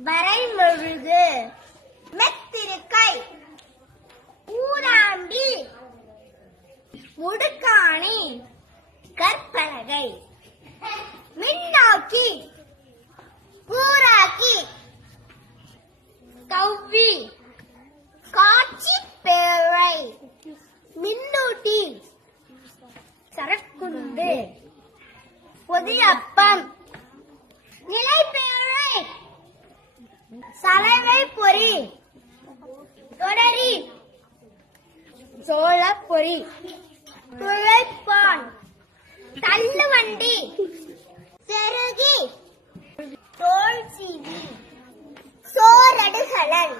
வரைமொழுகு மெத்திருக்கை ஊராண்டி முடுக்காணி கற்பலகை மின்னோக்கி கூராக்கி கவ்வி காட்சி பேழை மின்னூட்டி சரக்குண்டு பொதியப்பம் நிலைப்பேழை சலவை பொறி தொடரி சோளப்பொறி துளைப்பான் தள்ளுவண்டி செருகி தோல் சீவி சோரடுகளன்